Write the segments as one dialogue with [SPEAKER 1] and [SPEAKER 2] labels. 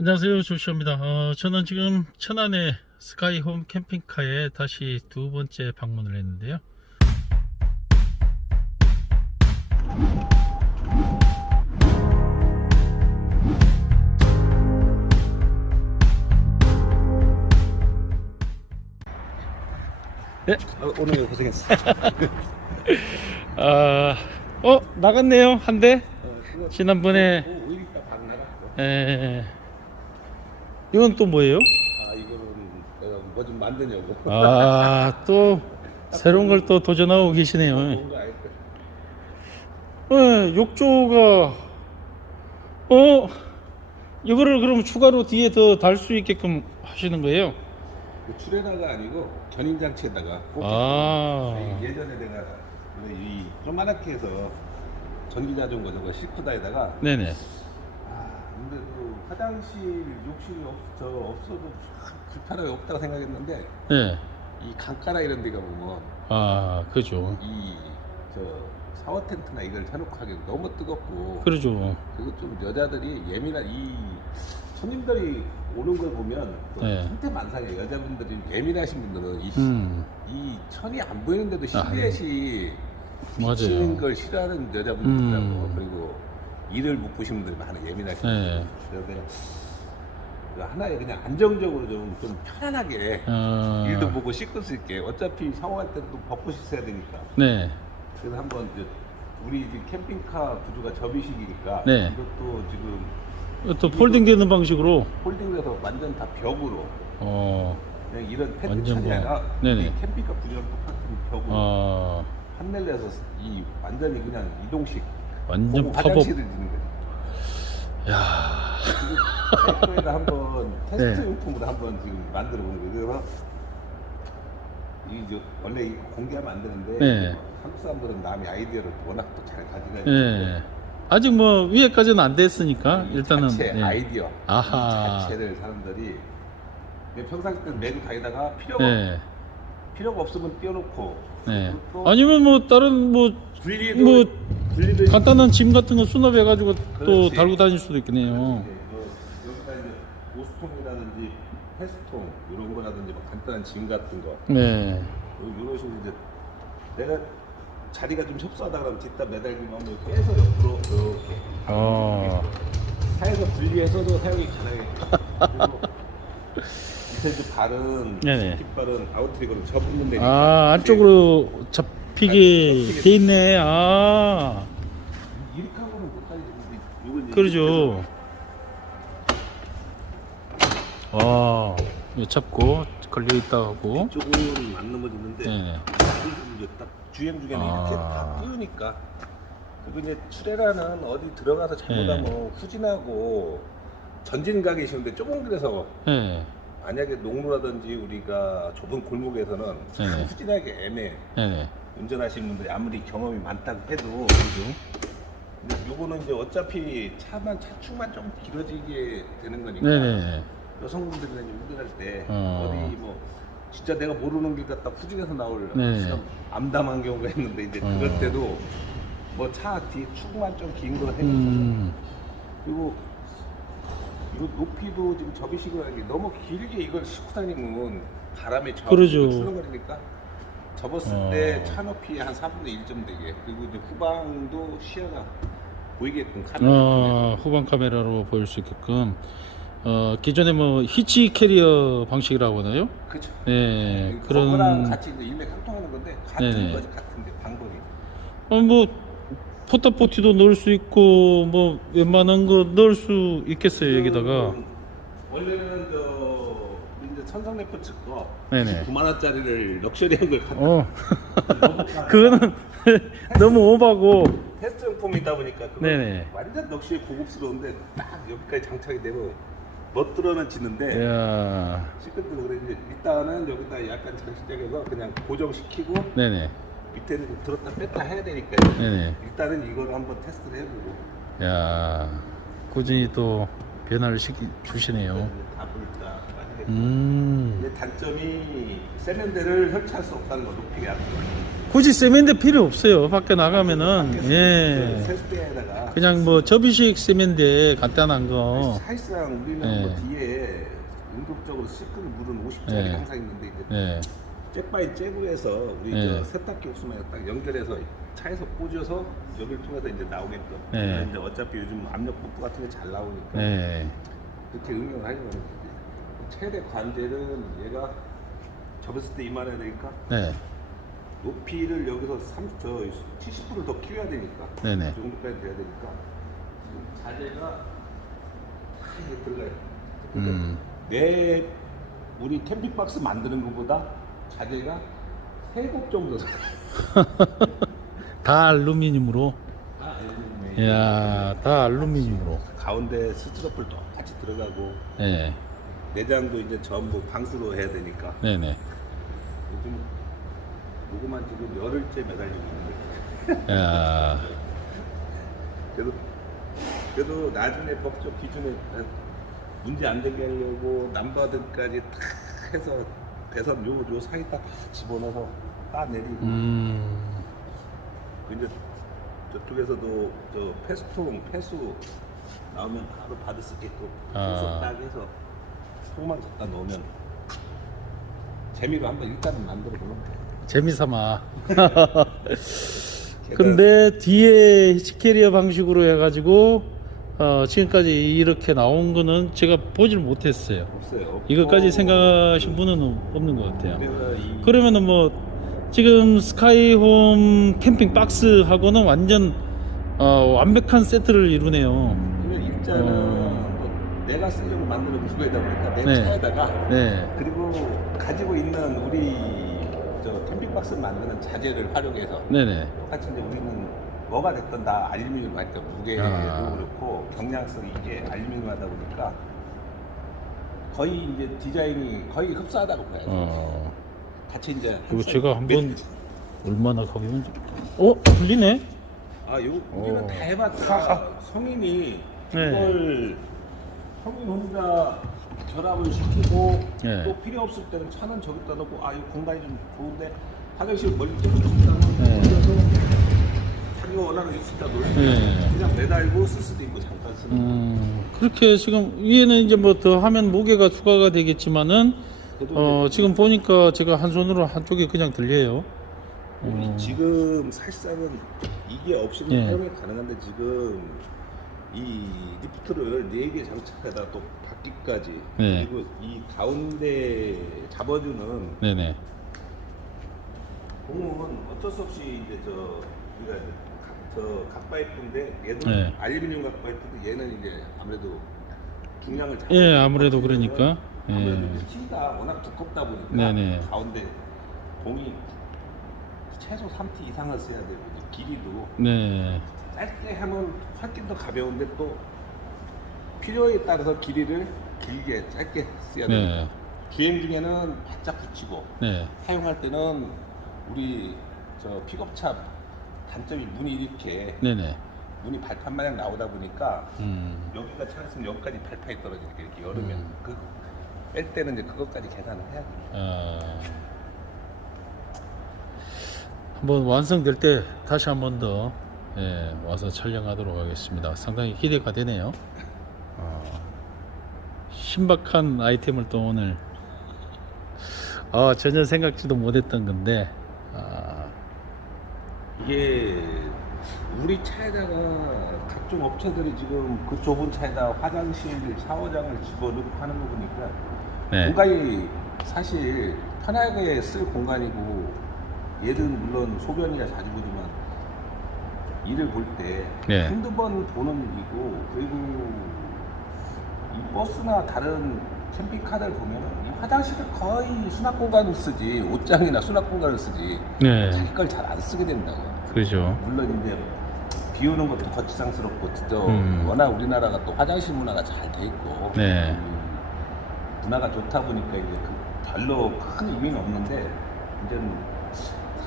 [SPEAKER 1] 안녕하세요 조시오입니다. 어, 저는 지금 천안의 스카이홈 캠핑카에 다시 두 번째 방문을 했는데요.
[SPEAKER 2] 어, 오늘 고생했어.
[SPEAKER 1] 아, 어 나갔네요 한대? 지난번에.
[SPEAKER 2] 오일
[SPEAKER 1] 이건 또 뭐예요?
[SPEAKER 2] 아 이거는 내가 뭐 좀 만드냐고.
[SPEAKER 1] 아 또 새로운 걸 또 도전하고 계시네요
[SPEAKER 2] 뭔가 알까?
[SPEAKER 1] 어, 욕조가 어 이거를 그럼 추가로 뒤에 더 달 수 있게끔 하시는 거예요?
[SPEAKER 2] 그 출애라가 아니고 견인 장치에다가. 꼭
[SPEAKER 1] 아,
[SPEAKER 2] 예전에 내가 이 조그맣게 해서 전기 자전거 저거 싣고 다니다가
[SPEAKER 1] 네네.
[SPEAKER 2] 아그 화장실 욕실이 없, 저 없어도 참 불편함이 없다고 생각했는데
[SPEAKER 1] 네.
[SPEAKER 2] 이 강가라 이런 데가 보면
[SPEAKER 1] 아, 그죠.
[SPEAKER 2] 이 저 샤워 텐트나 이걸 해놓고 하기 너무 뜨겁고
[SPEAKER 1] 그러죠.
[SPEAKER 2] 그리고 좀 여자들이 예민한 이 손님들이 오는 걸 보면 또
[SPEAKER 1] 네.
[SPEAKER 2] 천태만상이에요. 여자분들이 예민하신 분들은 이,
[SPEAKER 1] 음,
[SPEAKER 2] 이 천이 안 보이는데도
[SPEAKER 1] 아,
[SPEAKER 2] 실내시
[SPEAKER 1] 맞아요.
[SPEAKER 2] 비치는 걸 싫어하는 여자분들이라고
[SPEAKER 1] 음.
[SPEAKER 2] 그리고 못 보신 분들이 많아 예민하신
[SPEAKER 1] 네.
[SPEAKER 2] 그래서 내가 그 하나에 그냥 안정적으로 좀, 좀 편안하게
[SPEAKER 1] 어,
[SPEAKER 2] 일도 보고 수 있게. 어차피 샤워할 때도 벚꽃 있어야 되니까.
[SPEAKER 1] 네.
[SPEAKER 2] 그래서 한번 이제 우리 지금 캠핑카 구조가 접이식이니까
[SPEAKER 1] 네.
[SPEAKER 2] 이것도 지금
[SPEAKER 1] 또 폴딩 되는 방식으로,
[SPEAKER 2] 홀딩돼서 완전 다 벽으로.
[SPEAKER 1] 어,
[SPEAKER 2] 그냥 이런 패드
[SPEAKER 1] 뭐,
[SPEAKER 2] 아니라 캠핑카 구조랑 똑같은 벽으로
[SPEAKER 1] 어,
[SPEAKER 2] 판넬 내서 이 완전히 그냥 이동식
[SPEAKER 1] 완전 팝업.
[SPEAKER 2] 화장실을 짓는 거죠.
[SPEAKER 1] 야
[SPEAKER 2] 한번 테스트
[SPEAKER 1] 네.
[SPEAKER 2] 용품으로 한번 지금 만들어 보는 거예요. 그래서 이저 원래 이 공개하면 안 되는데
[SPEAKER 1] 네.
[SPEAKER 2] 한국 사람들은 남의 아이디어를 워낙 또 잘 가져가니까
[SPEAKER 1] 예. 아직 뭐 위에까지는 안 됐으니까
[SPEAKER 2] 이
[SPEAKER 1] 일단은
[SPEAKER 2] 자체
[SPEAKER 1] 네.
[SPEAKER 2] 아이디어
[SPEAKER 1] 아하.
[SPEAKER 2] 이 자체를 사람들이 평상시 때는 메고 다니다가 필요가
[SPEAKER 1] 네.
[SPEAKER 2] 필요가 없으면 띄워놓고
[SPEAKER 1] 네.
[SPEAKER 2] 또
[SPEAKER 1] 아니면 뭐 다른 뭐 뭐 간단한 짐 같은 거 수납해가지고 또
[SPEAKER 2] 그렇지.
[SPEAKER 1] 달고 다닐 수도 있겠네요.
[SPEAKER 2] 뭐 여기다 이제 오스통이라든지 패스통 이런 거라든지 뭐 간단한 짐 같은 거
[SPEAKER 1] 네.
[SPEAKER 2] 이런 식으로 이제 내가 자리가 좀 협소하다 그러면 뒷담 매달기만 하면 빼서 옆으로 이렇게
[SPEAKER 1] 어.
[SPEAKER 2] 차에서 분리해서도 사용이. 그리고 밑에 이제 발은
[SPEAKER 1] 네네.
[SPEAKER 2] 뒷발은 아웃트리거로 접는 데
[SPEAKER 1] 아 안쪽으로 잡 히게 돼 있네. 아
[SPEAKER 2] 이렇게 하고는 못
[SPEAKER 1] 그러죠. 와 이거 잡고 걸려 있다 하고.
[SPEAKER 2] 이쪽은 안 넘어지는데
[SPEAKER 1] 네.
[SPEAKER 2] 이제 딱 주행 중에는
[SPEAKER 1] 아.
[SPEAKER 2] 이렇게 다 띄우니까 그리고 이제 출애라는 어디 들어가서
[SPEAKER 1] 네.
[SPEAKER 2] 잘못하면 후진하고 전진 가 계시는데 좁은 길에서
[SPEAKER 1] 네.
[SPEAKER 2] 만약에 농로라든지 우리가 좁은 골목에서는 참
[SPEAKER 1] 네네.
[SPEAKER 2] 후진하기 애매해
[SPEAKER 1] 네네.
[SPEAKER 2] 운전하시는 분들이 아무리 경험이 많다고 해도 근데 요거는 이제 어차피 차만 차축만 좀 길어지게 되는 거니까
[SPEAKER 1] 네네.
[SPEAKER 2] 여성분들이나 이제 운전할 때
[SPEAKER 1] 어.
[SPEAKER 2] 어. 디뭐 진짜 내가 모르는 길 갔다 후진해서 나올
[SPEAKER 1] 네.
[SPEAKER 2] 참 암담한 경우가 있는데 이제 그럴
[SPEAKER 1] 어.
[SPEAKER 2] 때도 뭐 차 뒤에 축만 좀 긴거 해서
[SPEAKER 1] 음.
[SPEAKER 2] 그리고 이 높이도 지금 접이식으로 하는 게 너무 길게 이걸 싣고 다니면 바람에
[SPEAKER 1] 그러죠.
[SPEAKER 2] 좌우로 출렁거리니까 접었을
[SPEAKER 1] 어.
[SPEAKER 2] 때 차 높이 한 4분의 1좀 되게 그리고 이제 후방도 시야가 보이게끔 카메라
[SPEAKER 1] 어, 후방 카메라로 보일 수 있게끔 어, 기존에 뭐 히치 캐리어 방식이라고 하나요?
[SPEAKER 2] 그렇죠.
[SPEAKER 1] 네,
[SPEAKER 2] 그거랑
[SPEAKER 1] 그런
[SPEAKER 2] 같이 이제 일맥상통하는 건데 같은
[SPEAKER 1] 네네.
[SPEAKER 2] 거지 같은데 방법이.
[SPEAKER 1] 어, 뭐 포타포티도 넣을 수 있고 뭐 웬만한 거 넣을 수 있겠어요 여기다가
[SPEAKER 2] 음, 원래는 저 천상래퍼 측거
[SPEAKER 1] 네네.
[SPEAKER 2] 9만 원짜리를 럭셔리한 걸 갖다
[SPEAKER 1] 어. 그거는 너무 오바고.
[SPEAKER 2] 테스트 용품이다 보니까 그거
[SPEAKER 1] 네네.
[SPEAKER 2] 완전 럭셔리 고급스러운데 딱 여기까지 장착이 되고 멋들어는 지는데
[SPEAKER 1] 야.
[SPEAKER 2] 시끄럽도 그래. 이제 일단은 여기다 약간 장식적해서 그냥 고정시키고
[SPEAKER 1] 네네.
[SPEAKER 2] 밑에는 좀 들었다 뺐다 해야 되니까
[SPEAKER 1] 네네.
[SPEAKER 2] 일단은 이걸 한번 테스트를 해보고.
[SPEAKER 1] 야. 꾸준히 또 변화를 시키 주시네요.
[SPEAKER 2] 답을 딱 만약에
[SPEAKER 1] 음.
[SPEAKER 2] 단점이 세면대를 설치할 수 없다는 거 높이가
[SPEAKER 1] 굳이 세면대 필요 없어요. 밖에 나가면은 예.
[SPEAKER 2] 세수대에다가
[SPEAKER 1] 그냥 뭐 접이식 세면대 간단한 거.
[SPEAKER 2] 사실상 우리는
[SPEAKER 1] 네.
[SPEAKER 2] 뭐 뒤에 응급적으로 씻은 물은 50짜리
[SPEAKER 1] 네.
[SPEAKER 2] 항상 있는데 이제
[SPEAKER 1] 예.
[SPEAKER 2] 잭바이 잭으해서 우리
[SPEAKER 1] 네.
[SPEAKER 2] 저 세탁기 옥수만에 딱 연결해서 차에서 꽂아서 여기를 통해서 이제 나오게끔
[SPEAKER 1] 네.
[SPEAKER 2] 이제 어차피 요즘 압력 펌프 같은 게 잘 나오니까
[SPEAKER 1] 예.
[SPEAKER 2] 그렇게 응용을 하려고 최대 관절은 얘가 접었을 때 이만해야 되니까
[SPEAKER 1] 네.
[SPEAKER 2] 높이를 여기서 30, 저 70%를 더 키워야 되니까
[SPEAKER 1] 네네.
[SPEAKER 2] 이 정도까지 돼야 되니까 지금 자재가 다 이게 들어가요
[SPEAKER 1] 음.
[SPEAKER 2] 내 우리 캠핑 박스 만드는 것보다 자재가 세곱 정도
[SPEAKER 1] 다 알루미늄으로.
[SPEAKER 2] 아,
[SPEAKER 1] 예. 이야, 다 알루미늄으로.
[SPEAKER 2] 가운데 스티로폴 똑같이 들어가고
[SPEAKER 1] 예.
[SPEAKER 2] 내장도 이제 전부 방수로 해야 되니까
[SPEAKER 1] 네네.
[SPEAKER 2] 요즘 요거만 지금 열흘째 매달리고 있는데
[SPEAKER 1] 야.
[SPEAKER 2] 그래도 그래도 나중에 법적 기준에 문제 안 되게 하려고 남바들까지 탁 해서 배선 요, 요 사이 딱 집어넣어서 따내리고
[SPEAKER 1] 음.
[SPEAKER 2] 그 이제 저쪽에서도 저 패스통 패수 나오면 바로 받을 수 있게끔
[SPEAKER 1] 아.
[SPEAKER 2] 손수 딱 해서 통만 갖다 놓으면 재미로 한번 일단은 만들어 보는 거예요.
[SPEAKER 1] 재미삼아. 근데 뒤에 히치캐리어 방식으로 해가지고 어, 지금까지 이렇게 나온 거는 제가 보질 못했어요.
[SPEAKER 2] 없어요.
[SPEAKER 1] 이것까지 생각하신 분은 없는 것 같아요.
[SPEAKER 2] 이
[SPEAKER 1] 그러면은 뭐 지금 스카이홈 캠핑 박스하고는 완전 어, 완벽한 세트를 이루네요.
[SPEAKER 2] 그러면 일자는 내가 쓰려고 만드는 구조이다 보니까 내
[SPEAKER 1] 네.
[SPEAKER 2] 차에다가
[SPEAKER 1] 네,
[SPEAKER 2] 그리고 가지고 있는 우리 저 캠핑 박스 만드는 자재를 활용해서
[SPEAKER 1] 네네.
[SPEAKER 2] 똑같이 이제 우리는 뭐가 됐든 다 알루미늄 하니까 무게도
[SPEAKER 1] 아.
[SPEAKER 2] 그렇고 경량성이 이게 알루미늄 하다 보니까 거의 이제 디자인이 거의 흡사하다고 봐야죠.
[SPEAKER 1] 어,
[SPEAKER 2] 같이 이제 항상
[SPEAKER 1] 제가 한번
[SPEAKER 2] 몇-
[SPEAKER 1] 얼마나 가격은 어 들리네.
[SPEAKER 2] 아, 요 우리는
[SPEAKER 1] 어.
[SPEAKER 2] 다 해봤다. 성인이
[SPEAKER 1] 네.
[SPEAKER 2] 이걸 성인 혼자 결합을 시키고
[SPEAKER 1] 네.
[SPEAKER 2] 또 필요 없을 때는 차는 저기다 놓고 아, 이 공간이 좀 좋은데 화장실 멀리 좀 싶다면
[SPEAKER 1] 네.
[SPEAKER 2] 올려서 자기가 원하는 놓을 수
[SPEAKER 1] 네.
[SPEAKER 2] 있고 그냥 매달고 쓸 수도 있고 잠깐 쓰는 거.
[SPEAKER 1] 음, 그렇게 지금 위에는 이제 뭐 더 하면 무게가 추가가 되겠지만은 어, 지금 보니까 제가 한 손으로 한쪽에 그냥 들려요.
[SPEAKER 2] 우리
[SPEAKER 1] 어.
[SPEAKER 2] 지금 사실상은 이게 없이는
[SPEAKER 1] 예.
[SPEAKER 2] 사용이 가능한데 지금 이 리프트를 4개 장착하다 또 바퀴까지
[SPEAKER 1] 네.
[SPEAKER 2] 그리고 이 가운데 잡아주는
[SPEAKER 1] 네네.
[SPEAKER 2] 공은 어쩔 수 없이 이제 저 우리가 이제 각- 저 각파이프인데 얘도
[SPEAKER 1] 네.
[SPEAKER 2] 알루미늄 각파이프인데 얘는 이제 아무래도 중량을 잘
[SPEAKER 1] 예, 아무래도 그러니까.
[SPEAKER 2] 아무래도
[SPEAKER 1] 예.
[SPEAKER 2] 이제 키가 워낙 두껍다 보니까
[SPEAKER 1] 네네.
[SPEAKER 2] 가운데 공이 최소 3T 이상을 써야 되고 이제 길이도
[SPEAKER 1] 네.
[SPEAKER 2] 짧게 하면 훨씬 더 가벼운데 또 필요에 따라서 길이를 길게 짧게 써야
[SPEAKER 1] 네.
[SPEAKER 2] 됩니다. 주행 중에는 바짝 붙이고
[SPEAKER 1] 네.
[SPEAKER 2] 사용할 때는 우리 저 픽업차 단점이 문이 이렇게
[SPEAKER 1] 네네.
[SPEAKER 2] 문이 발판 마냥 나오다 보니까
[SPEAKER 1] 음.
[SPEAKER 2] 여기가 차 있으면 여기까지 발판이 떨어지니까 이렇게 열으면
[SPEAKER 1] 음.
[SPEAKER 2] 그뺄 때는 이제 그것까지 계산을 해야 돼요.
[SPEAKER 1] 어, 한번 완성될 때 다시 한번 더 예, 와서 촬영하도록 하겠습니다. 상당히 기대가 되네요. 어, 신박한 아이템을 또 오늘 어, 전혀 생각지도 못했던 건데 아,
[SPEAKER 2] 이게 우리 차에다가 각종 업체들이 지금 그 좁은 차에다 화장실, 샤워장을 집어넣고 하는 거 보니까
[SPEAKER 1] 네.
[SPEAKER 2] 공간이 사실 편하게 쓸 공간이고 얘는 물론 소변이야 자주 보지만 일을 볼때
[SPEAKER 1] 네.
[SPEAKER 2] 한두 번 보는 일이고 그리고 이 버스나 다른 캠핑카들 보면 이 화장실을 거의 수납 공간을 쓰지 옷장이나 수납 공간을 쓰지
[SPEAKER 1] 네,
[SPEAKER 2] 자기 걸 잘 안 쓰게 된다고
[SPEAKER 1] 그죠.
[SPEAKER 2] 물론 이제 비 오는 것도 거치장스럽고 또
[SPEAKER 1] 음.
[SPEAKER 2] 워낙 우리나라가 또 화장실 문화가 잘 돼 있고
[SPEAKER 1] 네.
[SPEAKER 2] 음, 문화가 좋다 보니까 이제 그 별로 큰 의미는 없는데 이제는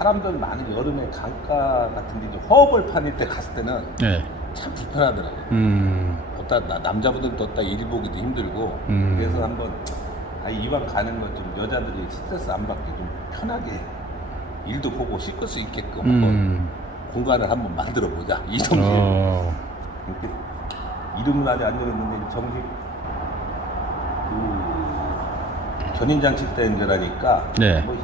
[SPEAKER 2] 사람들 많은 여름에 강가 같은 데 이제 허벌 판일 때 갔을 때는
[SPEAKER 1] 네.
[SPEAKER 2] 참 불편하더라고요.
[SPEAKER 1] 음,
[SPEAKER 2] 걷다 나- 남자분들 걷다 일 보기도 힘들고
[SPEAKER 1] 음.
[SPEAKER 2] 그래서 한번 아 이왕 가는 건 좀 여자들이 스트레스 안 받게 좀 편하게 일도 보고 씻을 수 있게끔 한번
[SPEAKER 1] 음.
[SPEAKER 2] 공간을 한번 만들어 보자 이동식
[SPEAKER 1] 어.
[SPEAKER 2] 이렇게 이름은 아직 안 정했는데 정식 그 견인장 칠 때인지라니까
[SPEAKER 1] 네.
[SPEAKER 2] 뭐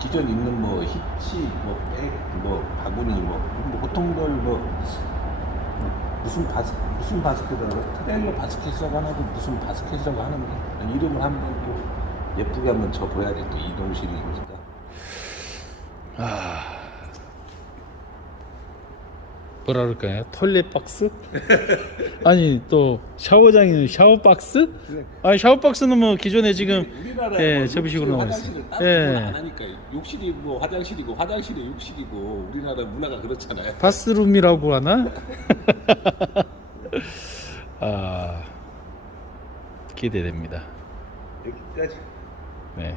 [SPEAKER 2] 기존 있는 뭐 히치 뭐 백 뭐 바구니 뭐, 뭐 보통들 뭐 무슨 바스 무슨 바스켓이라고 트레일러 바스켓이라고 하나도 무슨 바스켓이라고 하는데 이름을 한번 또 예쁘게 한번 적어야 돼 또 이동실이 니까
[SPEAKER 1] 아. 뭐라 그럴까요? 톨렛 박스? 아니 또 샤워장이 샤워 박스?
[SPEAKER 2] 그래.
[SPEAKER 1] 아 샤워 박스는 뭐 기존에 지금
[SPEAKER 2] 우리나라에 예뭐
[SPEAKER 1] 접이식으로 나와
[SPEAKER 2] 화장실을. 따로
[SPEAKER 1] 예.
[SPEAKER 2] 안 하니까 욕실이 뭐 화장실이고 화장실이 욕실이고 우리나라 문화가 그렇잖아요.
[SPEAKER 1] 바스룸이라고 하나? 아 기대됩니다.
[SPEAKER 2] 여기까지.
[SPEAKER 1] 네.